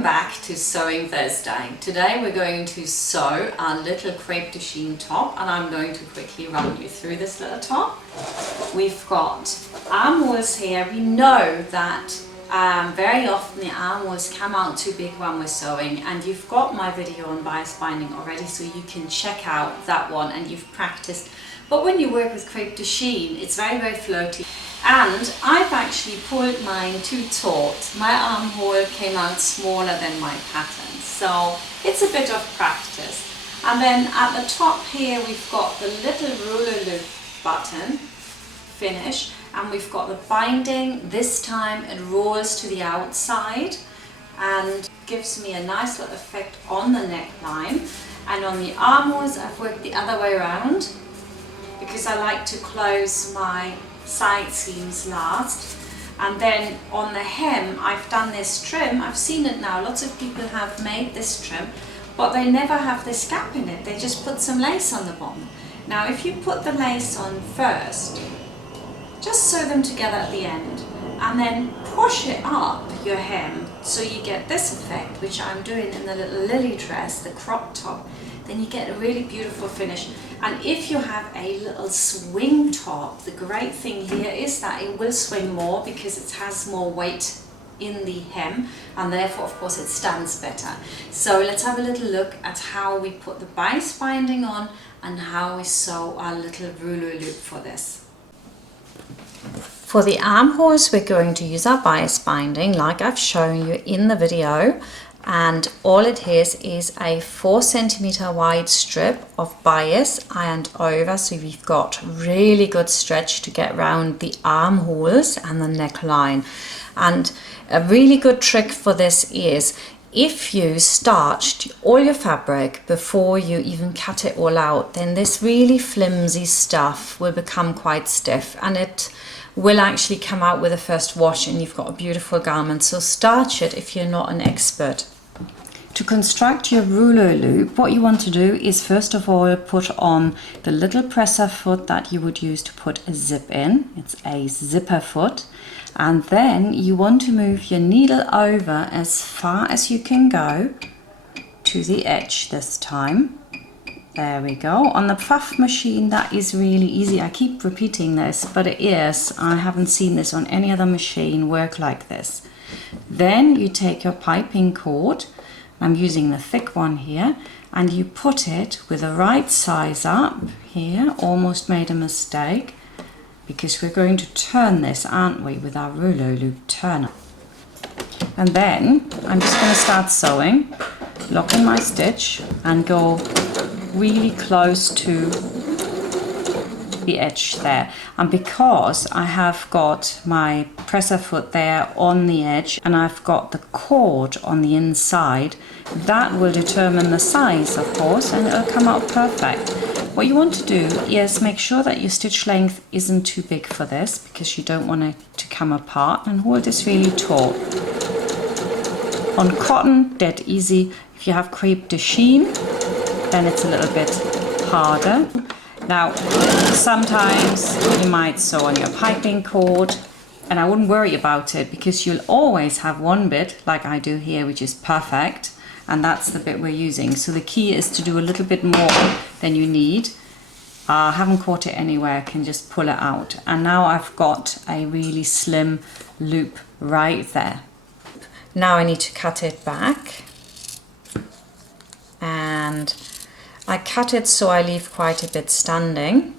Welcome back to Sewing Thursday. Today we're going to sew our little crepe de chine top, and I'm going to quickly run you through this little top. We've got armholes here. We know that very often the armholes come out too big when we're sewing, and you've got my video on bias binding already, so you can check out that one and you've practiced. But when you work with crepe de chine, it's very floaty. And I've actually pulled mine too taut. My armhole came out smaller than my pattern, so it's a bit of practice. And then at the top here we've got the little ruler loop button finish, and we've got the binding. This time it rolls to the outside and gives me a nice little effect on the neckline. And on the armholes I've worked the other way around, because I like to close my side seams last. And then on the hem I've done this trim. I've seen it now, lots of people have made this trim, but they never have this gap in it. They just put some lace on the bottom. Now if you put the lace on first, just sew them together at the end and then push it up your hem so you get this effect, which I'm doing in the little lily dress, the crop top. Then you get a really beautiful finish. And if you have a little swing top, the great thing here is that it will swing more because it has more weight in the hem, and therefore of course it stands better. So let's have a little look at how we put the bias binding on and how we sew our little ruler loop for this. For the armholes we're going to use our bias binding like I've shown you in the video. And all it is a 4 centimeter wide strip of bias ironed over, so we've got really good stretch to get around the armholes and the neckline. And a really good trick for this is if you starched all your fabric before you even cut it all out, then this really flimsy stuff will become quite stiff, and it will actually come out with a first wash and you've got a beautiful garment. So starch it if you're not an expert. To construct your ruler loop, what you want to do is first of all put on the little presser foot that you would use to put a zip in. It's a zipper foot. And then you want to move your needle over as far as you can go to the edge this time. There we go. On the puff machine that is really easy. I keep repeating this, but it is. I haven't seen this on any other machine work like this. Then you take your piping cord, I'm using the thick one here, and you put it with the right size up here. Almost made a mistake because we're going to turn this, aren't we, with our ruler loop turner. And then I'm just going to start sewing, lock in my stitch and go really close to the edge there. And because I have got my presser foot there on the edge and I've got the cord on the inside, that will determine the size, of course, and it'll come out perfect. What you want to do is make sure that your stitch length isn't too big for this, because you don't want it to come apart, and hold this really taut. On cotton, dead easy. If you have crepe de chine, then it's a little bit harder. Now, sometimes you might sew on your piping cord, and I wouldn't worry about it because you'll always have one bit, like I do here, which is perfect, and that's the bit we're using. So the key is to do a little bit more than you need. I haven't caught it anywhere, I can just pull it out. And now I've got a really slim loop right there. Now I need to cut it back, and I cut it so I leave quite a bit standing.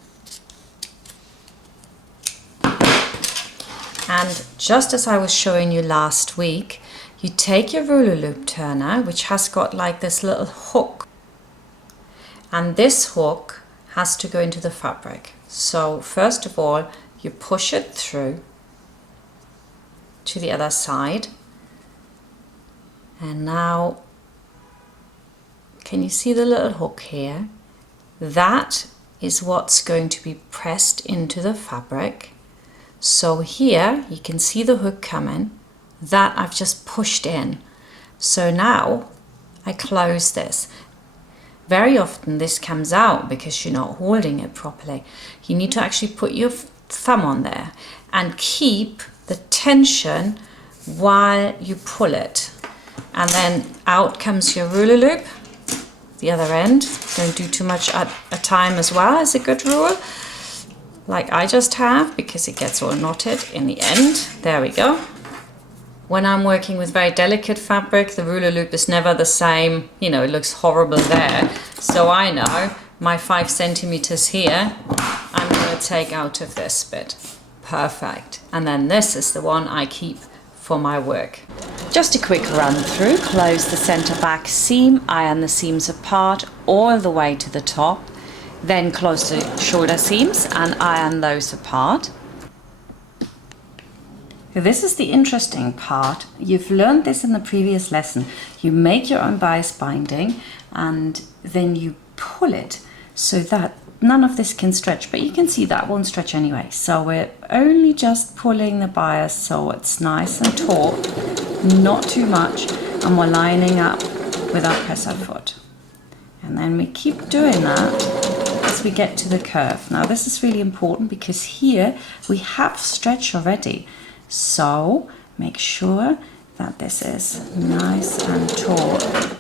And just as I was showing you last week, you take your ruler loop turner, which has got like this little hook, and this hook has to go into the fabric. So first of all, you push it through to the other side, and now can you see the little hook here? That is what's going to be pressed into the fabric. So here you can see the hook coming, that I've just pushed in. So now I close this. Very often this comes out because you're not holding it properly. You need to actually put your thumb on there and keep the tension while you pull it. And then out comes your ruler loop, the other end. Don't do too much at a time as well, as a good rule, like I just have, because it gets all knotted in the end. There we go. When I'm working with very delicate fabric, the ruler loop is never the same, you know, it looks horrible there. So I know my 5 centimeters here, I'm going to take out of this bit. Perfect. And then this is the one I keep for my work. Just a quick run through. Close the center back seam, iron the seams apart all the way to the top. Then close the shoulder seams and iron those apart. This is the interesting part. You've learned this in the previous lesson. You make your own bias binding and then you pull it so that none of this can stretch, but you can see that won't stretch anyway. So we're only just pulling the bias so it's nice and taut, not too much, and we're lining up with our presser foot. And then we keep doing that as we get to the curve. Now this is really important because here we have stretch already. So make sure that this is nice and taut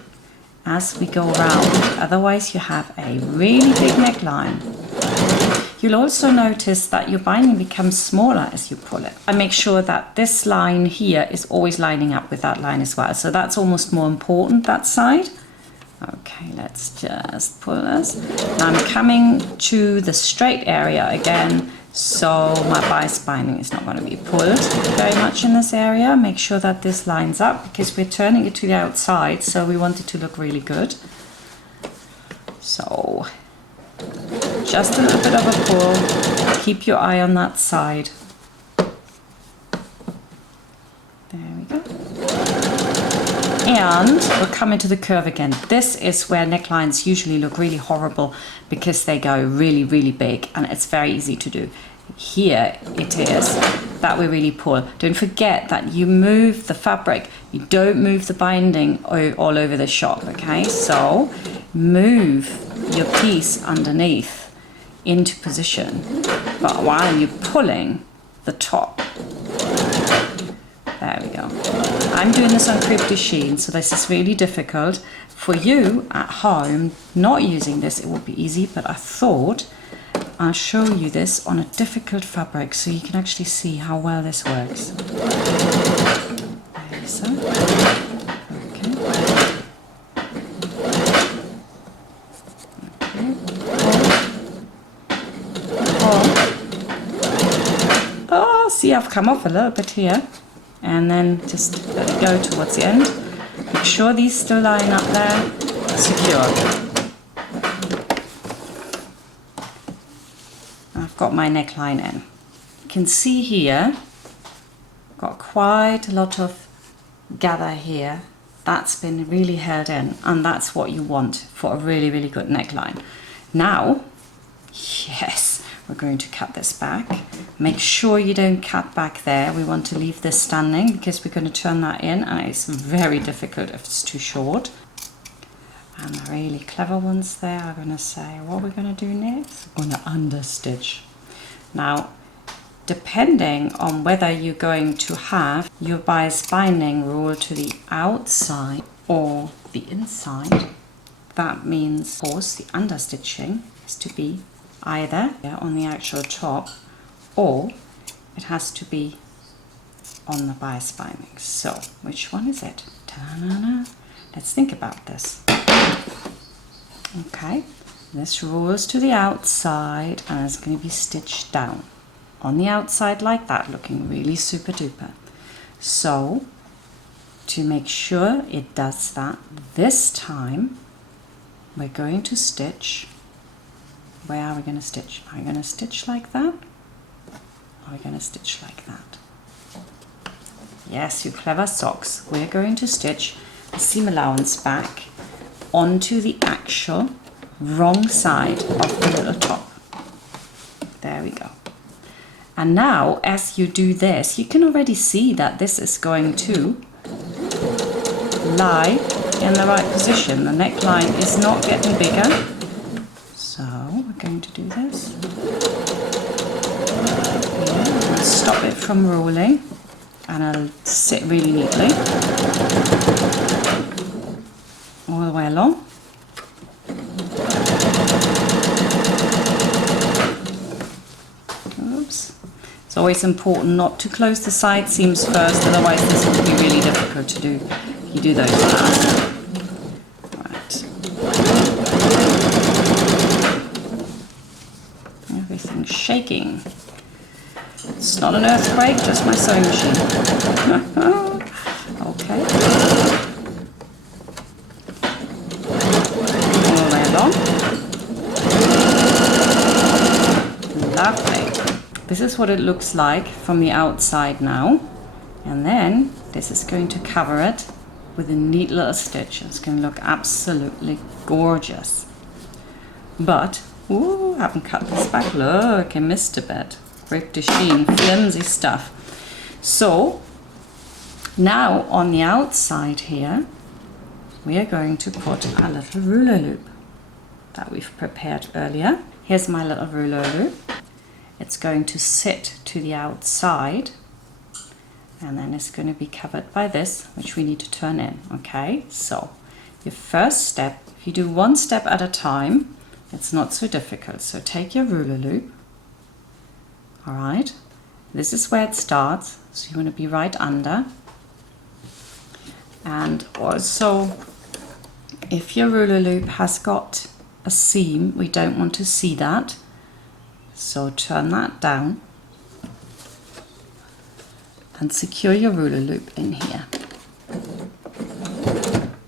as we go around, otherwise you have a really big neckline. You'll also notice that your binding becomes smaller as you pull it. And make sure that this line here is always lining up with that line as well. So that's almost more important, that side. Okay, let's just pull this. I'm coming to the straight area again, so my bias binding is not going to be pulled very much in this area. Make sure that this lines up because we're turning it to the outside, so we want it to look really good. So just a little bit of a pull. Keep your eye on that side. There we go. And we're coming to the curve again. This is where necklines usually look really horrible because they go really, really big and it's very easy to do. Here it is that we really pull. Don't forget that you move the fabric. You don't move the binding all over the shop, okay? So move your piece underneath into position, but while you're pulling the top. There we go. I'm doing this on Crêpe de Chine, so this is really difficult. For you at home, not using this, it would be easy, but I thought I'll show you this on a difficult fabric so you can actually see how well this works. There, so. Okay. Oh, see, I've come off a little bit here. And then just let it go towards the end. Make sure these still line up there, secure. I've got my neckline in. You can see here, got quite a lot of gather here. That's been really held in, and that's what you want for a really, really good neckline. Now, yes, we're going to cut this back. Make sure you don't cut back there. We want to leave this standing because we're going to turn that in, and it's very difficult if it's too short. And the really clever ones there are going to say, what we're going to do next? We're going to understitch. Now, depending on whether you're going to have your bias binding roll to the outside or the inside, that means, of course, the understitching is to be either on the actual top or it has to be on the bias binding. So, which one is it? Ta-da-da. Let's think about this. Okay, this rolls to the outside and it's going to be stitched down on the outside like that, looking really super duper. So, to make sure it does that this time, we're going to stitch. Where are we going to stitch? Are we going to stitch like that? Are we going to stitch like that? Yes, you clever socks. We're going to stitch the seam allowance back onto the actual wrong side of the little top. There we go. And now, as you do this, you can already see that this is going to lie in the right position. The neckline is not getting bigger. So we're going to do this. Here, stop it from rolling, and it'll sit really neatly. long. Oops. It's always important not to close the side seams first, otherwise this will be really difficult to do if you do those last. Right. Everything's shaking. It's not an earthquake, just my sewing machine. Okay. All the way along. Lovely. This is what it looks like from the outside now. And then this is going to cover it with a neat little stitch. It's going to look absolutely gorgeous. But, ooh, I haven't cut this back. Look, I missed a bit. Crêpe de Chine, flimsy stuff. So now on the outside here, we are going to put our little ruler loop that we've prepared earlier. Here's my little ruler loop. It's going to sit to the outside, and then it's going to be covered by this, which we need to turn in. Okay, so your first step, if you do one step at a time, it's not so difficult. So take your ruler loop. All right, this is where it starts, so you want to be right under. And also, if your ruler loop has got a seam, we don't want to see that, so turn that down and secure your ruler loop in here,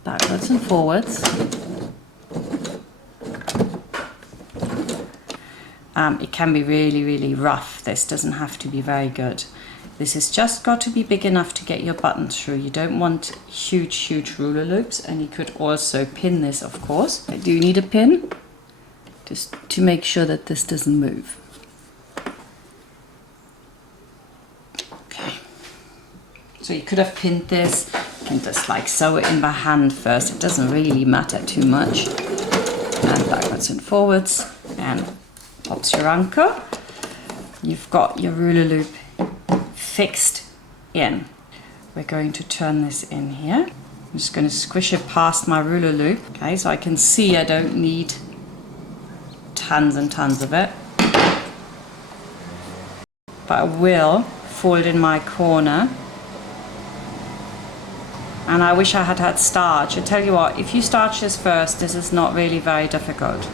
backwards and forwards. It can be really, really rough. This doesn't have to be very good. This has just got to be big enough to get your button through. You don't want huge, huge ruler loops, and you could also pin this, of course. I do need a pin just to make sure that this doesn't move. Okay. So you could have pinned this. You can just like sew it in by hand first. It doesn't really matter too much. And backwards and forwards, and pops your anchor. You've got your ruler loop fixed in. We're going to turn this in here. I'm just going to squish it past my ruler loop. Okay, so I can see I don't need tons and tons of it, but I will fold in my corner. And I wish I had had starch. I tell you what, if you starch this first, this is not really very difficult.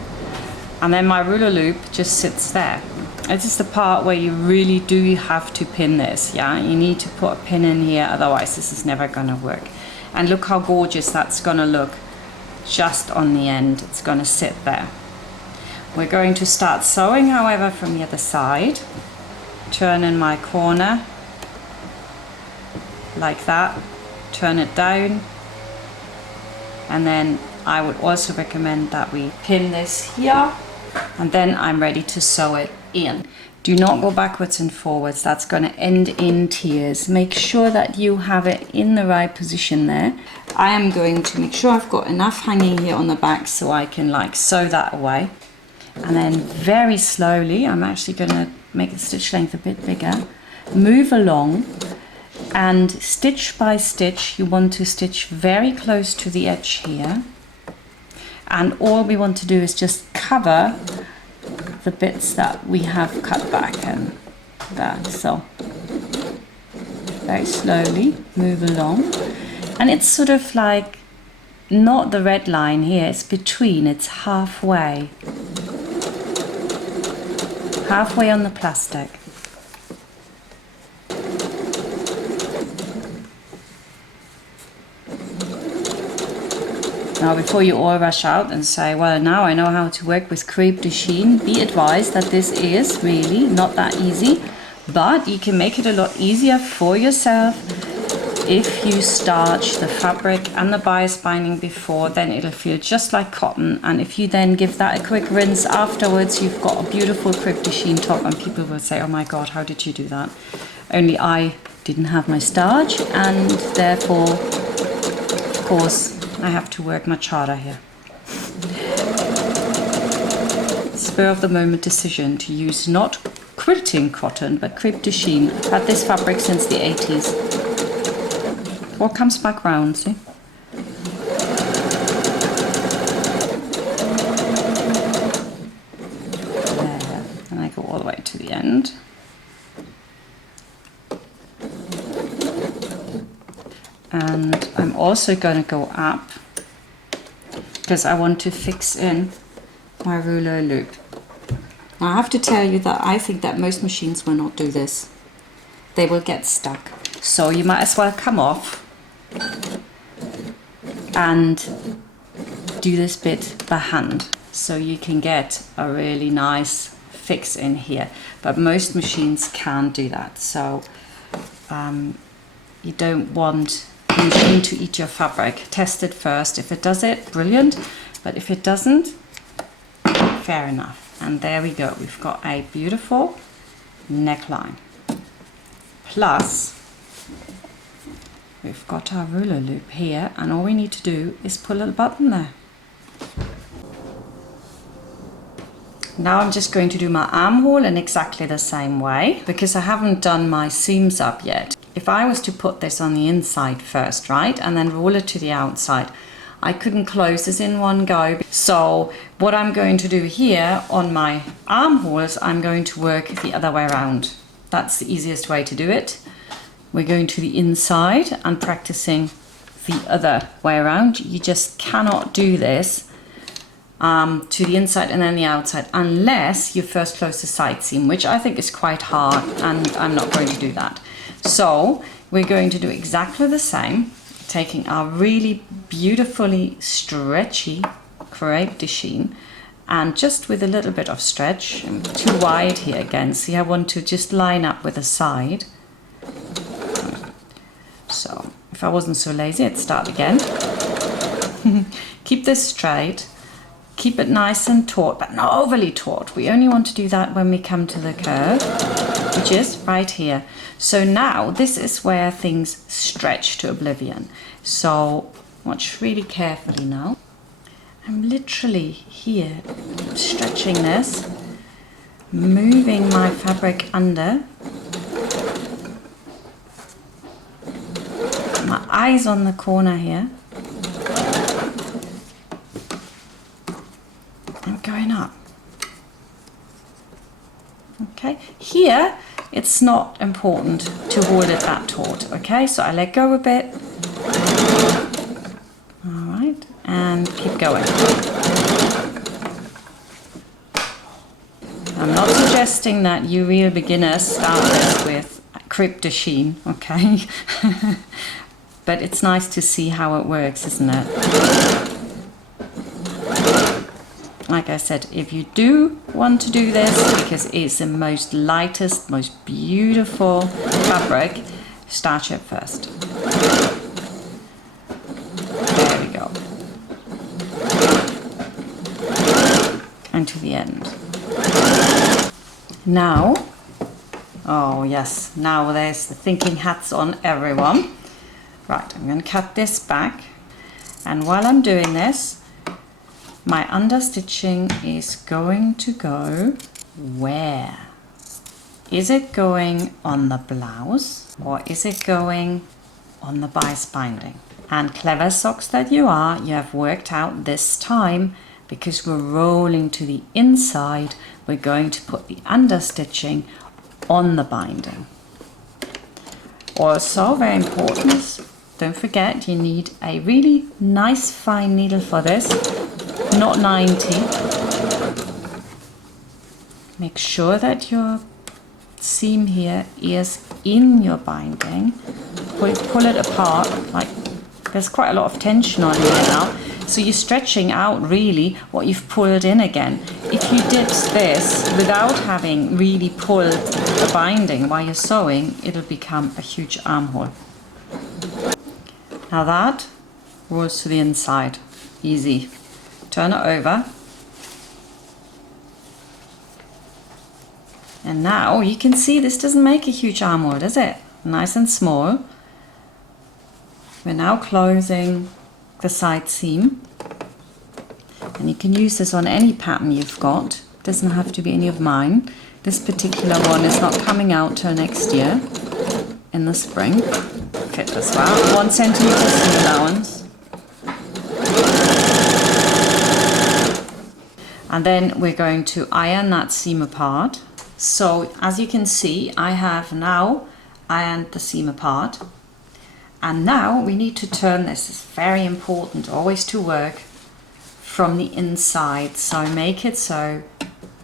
And then my ruler loop just sits there. This is the part where you really do have to pin this, yeah? You need to put a pin in here, otherwise this is never gonna work. And look how gorgeous that's gonna look just on the end. It's gonna sit there. We're going to start sewing, however, from the other side. Turn in my corner, like that. Turn it down. And then I would also recommend that we pin this here. And then I'm ready to sew it in. Do not go backwards and forwards. That's going to end in tears. Make sure that you have it in the right position there. I am going to make sure I've got enough hanging here on the back so I can like sew that away. And then very slowly, I'm actually going to make the stitch length a bit bigger. Move along, and stitch by stitch, you want to stitch very close to the edge here. And all we want to do is just cover the bits that we have cut back and that. So very slowly move along, and it's sort of like not the red line here, it's between, it's halfway on the plastic. Now, before you all rush out and say, well, now I know how to work with Crêpe de Chine, be advised that this is really not that easy, but you can make it a lot easier for yourself if you starch the fabric and the bias binding before. Then it'll feel just like cotton, and if you then give that a quick rinse afterwards, you've got a beautiful Crêpe de Chine top, and people will say, oh my god, how did you do that? Only I didn't have my starch, and therefore, of course, I have to work much harder here. Spur of the moment decision to use not quilting cotton but Crêpe de Chine. I've had this fabric since the 80s. What comes back round, see? end. And I'm also going to go up because I want to fix in my ruler loop. Now I have to tell you that I think that most machines will not do this. They will get stuck. So you might as well come off and do this bit by hand so you can get a really nice fix in here. But most machines can't do that. So you don't want the machine to eat your fabric. Test it first. If it does it, brilliant. But if it doesn't, fair enough. And there we go. We've got a beautiful neckline. Plus, we've got our ruler loop here, and all we need to do is pull a little button there. Now I'm just going to do my armhole in exactly the same way, because I haven't done my seams up yet. If I was to put this on the inside first, right, and then roll it to the outside, I couldn't close this in one go. So what I'm going to do here on my armholes, I'm going to work the other way around. That's the easiest way to do it. We're going to the inside and practicing the other way around. You just cannot do this to the inside and then the outside unless you first close the side seam, which I think is quite hard, and I'm not going to do that. So we're going to do exactly the same, taking our really beautifully stretchy crepe de Chine, and just with a little bit of stretch. I'm too wide here again. See, I want to just line up with the side. So if I wasn't so lazy, I'd start again. Keep this straight. Keep it nice and taut, but not overly taut. We only want to do that when we come to the curve, which is right here. So now this is where things stretch to oblivion. So watch really carefully now. I'm literally here stretching this, moving my fabric under. My eyes on the corner here. I'm going up. Okay, here it's not important to hold it that taut. Okay, so I let go a bit. All right, and keep going. I'm not suggesting that you real beginners start this with Crêpe de Chine, okay? But it's nice to see how it works, isn't it? Like I said, if you do want to do this, because it's the most lightest, most beautiful fabric, start it first. There we go. And to the end. Now, oh yes, now there's the thinking hats on, everyone. Right, I'm going to cut this back, and while I'm doing this, my understitching is going to go where? Is it going on the blouse, or is it going on the bias binding? And clever socks that you are, you have worked out this time, because we're rolling to the inside, we're going to put the understitching on the binding. Also, very important, don't forget you need a really nice fine needle for this, not 90. Make sure that your seam here is in your binding. Pull it apart, like there's quite a lot of tension on here now. So you're stretching out really what you've pulled in again. If you did this without having really pulled the binding while you're sewing, it'll become a huge armhole. Now that rolls to the inside, easy. Turn it over. And now you can see this doesn't make a huge armhole, does it? Nice and small. We're now closing the side seam, and you can use this on any pattern you've got. It doesn't have to be any of mine. This particular one is not coming out till next year in the spring. Fit as well. 1 centimeter seam allowance. And then we're going to iron that seam apart. So as you can see, I have now ironed the seam apart, and now we need to turn this. It's very important always to work from the inside, so make it so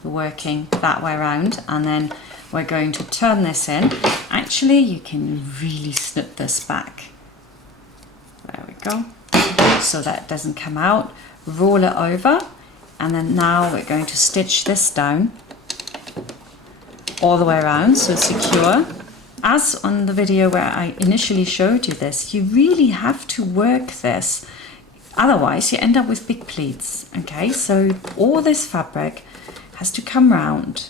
you're working that way around, and then we're going to turn this in. Actually, you can really snip this back. There we go, so that it doesn't come out. Roll it over, and then now we're going to stitch this down all the way around so it's secure. As on the video where I initially showed you this, you really have to work this, otherwise you end up with big pleats. Okay, so all this fabric has to come round,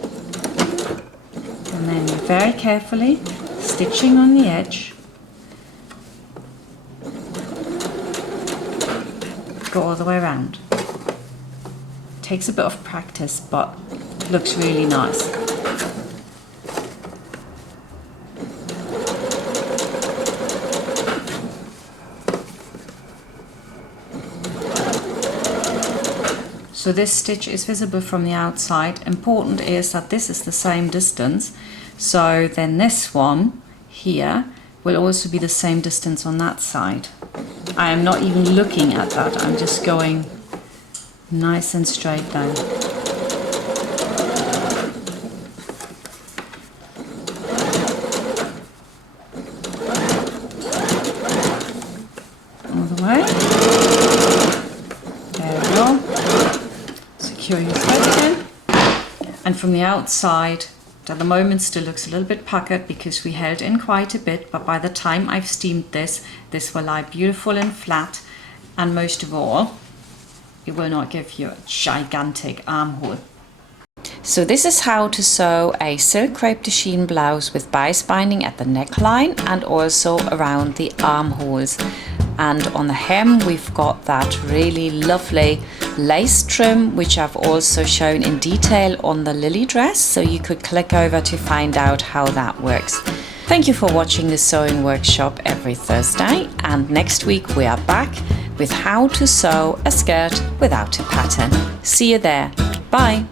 and then very carefully stitching on the edge, go all the way around. Takes a bit of practice, but looks really nice. So this stitch is visible from the outside. Important is that this is the same distance, so then this one here will also be the same distance on that side. I am not even looking at that, I'm just going nice and straight down. All the way. There we go. Secure your thread again. And from the outside, at the moment still looks a little bit puckered because we held in quite a bit, but by the time I've steamed this, this will lie beautiful and flat, and most of all, it will not give you a gigantic armhole. So this is how to sew a silk crepe de chine blouse with bias binding at the neckline and also around the armholes. And on the hem we've got that really lovely lace trim, which I've also shown in detail on the Lily dress, so you could click over to find out how that works. Thank you for watching the sewing workshop every Thursday, and next week we are back with how to sew a skirt without a pattern. See you there. Bye.